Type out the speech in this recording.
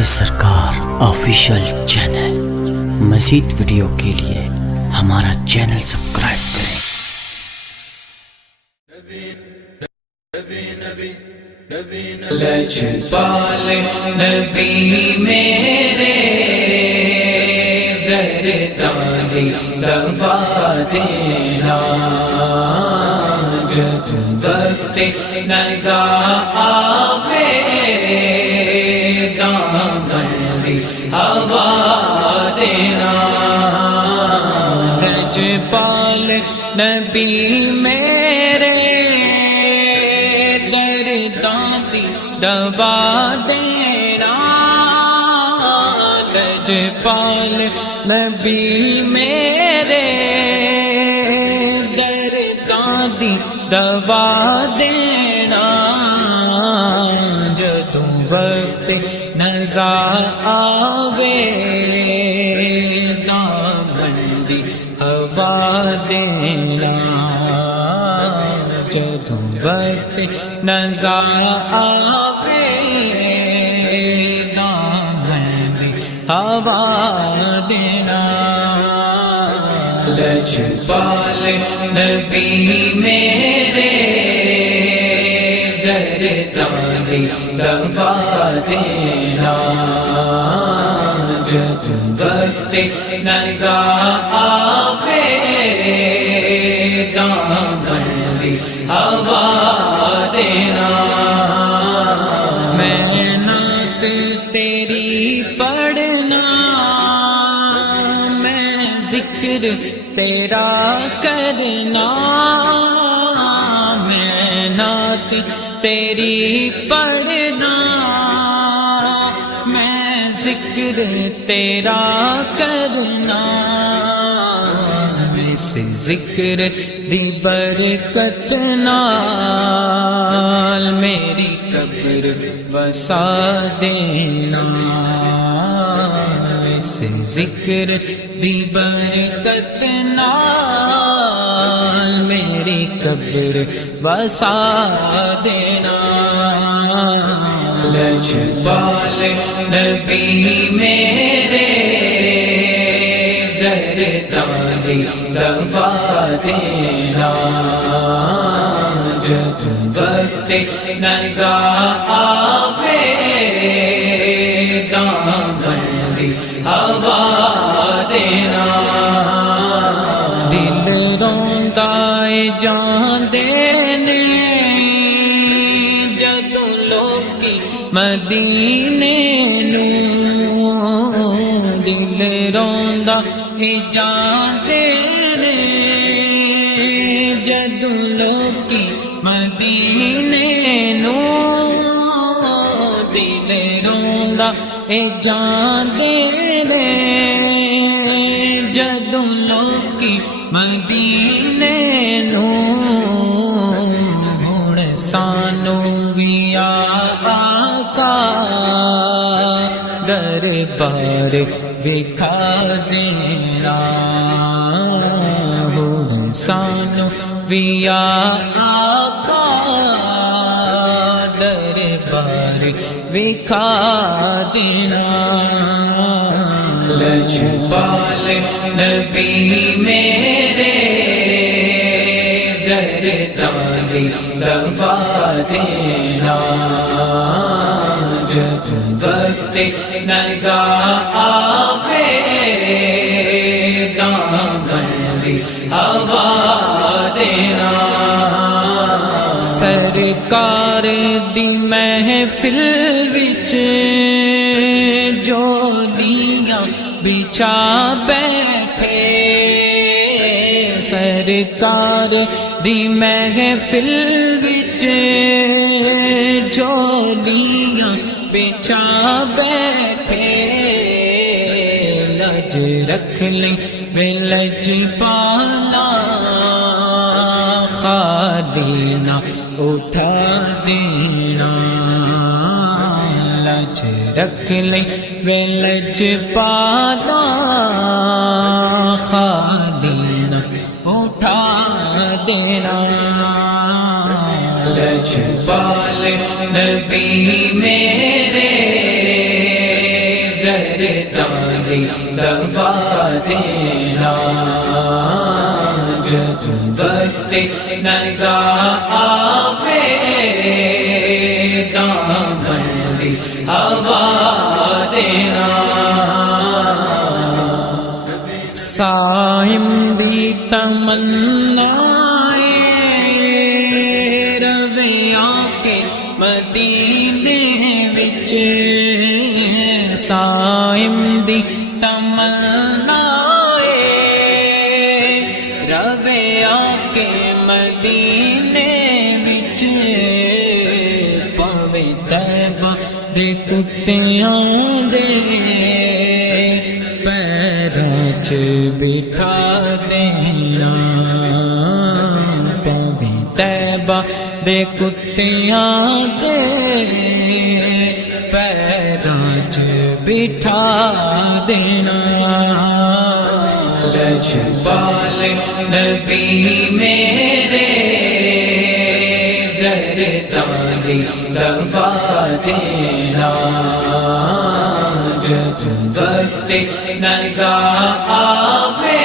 پیارے سرکار آفیشیل چینل۔ مزید ویڈیو کے لیے ہمارا چینل سبسکرائب کریں۔ لجپال نبی میرے گردانی دفا دینا، جب وقت نزا آوے دامن بھی ہوا دینا۔ لجپال نبی میرے دوا دینا، لجپال نبی میرے درداں دی دوا دینا، جدوں وقت نزا آوے دامن دی ہوا دینا، جدوں وقت نزا آوے دامن دی ہوا دینا۔ لجپال نبی میرے گرداں دی دوا دینا، جدوں وقت نزا آوے دامن دی ہوا دینا۔ میں نعت تیری پڑھنا، میں ذکر تیرا کرنا، میں نعت تیری پڑھنا، میں ذکر تیرا کرنا، اس ذکر دی برکت نال میری قبر وسا دینا، اس ذکر دی برکت نال میری قبر وسا دینا۔ لجپال نبی میرے گرداں دی دوا دینا، جدوں وقت نزا آوے دامن دی ہوا دینا۔ دل روندا اے جاندے نے جدوں لوکی مدینے نوں، دل روندا اے جاندے نے جدوں لوکی مدینے نوں، دل روندا اے جاندے نے جدوں لوکی مدینے نوں، ہن سانوں وی آقا دربار وکھا دینا، ہن سانوں وی آقا دربار وکھا دینا۔ لجپال نبی میرے گرداں دی دوا دینا، جدوں وقت نزا آوے دامن دی ہوا دینا۔ سرکار دی محفل وچ جو دیاں بچھا بیٹھے، سرکار دی محفل وچ جو دیاں بچھا بیٹھے، لج رکھ لیں بے لجپالا خالی نہ اٹھا دینا، لج رکھ لیں بے لجپالا خالی نہ اٹھا دینا۔ لجپال نبی میرے دی دوا دینا جب وقت نزا آوے دامن دی ہوا دینا سائم دی تمنا روے آکے مدینے وچ سائم دی تمنا روے آکے مدینے وچ پاوے طیبہ دے کتیاں دے پیراں چ بٹھا دینا پاوے طیبہ دے کتیاں دے پیراں چ بٹھا دینا رجبال نبی میرے درداں دی دوا دینا جب وقت نزا آوے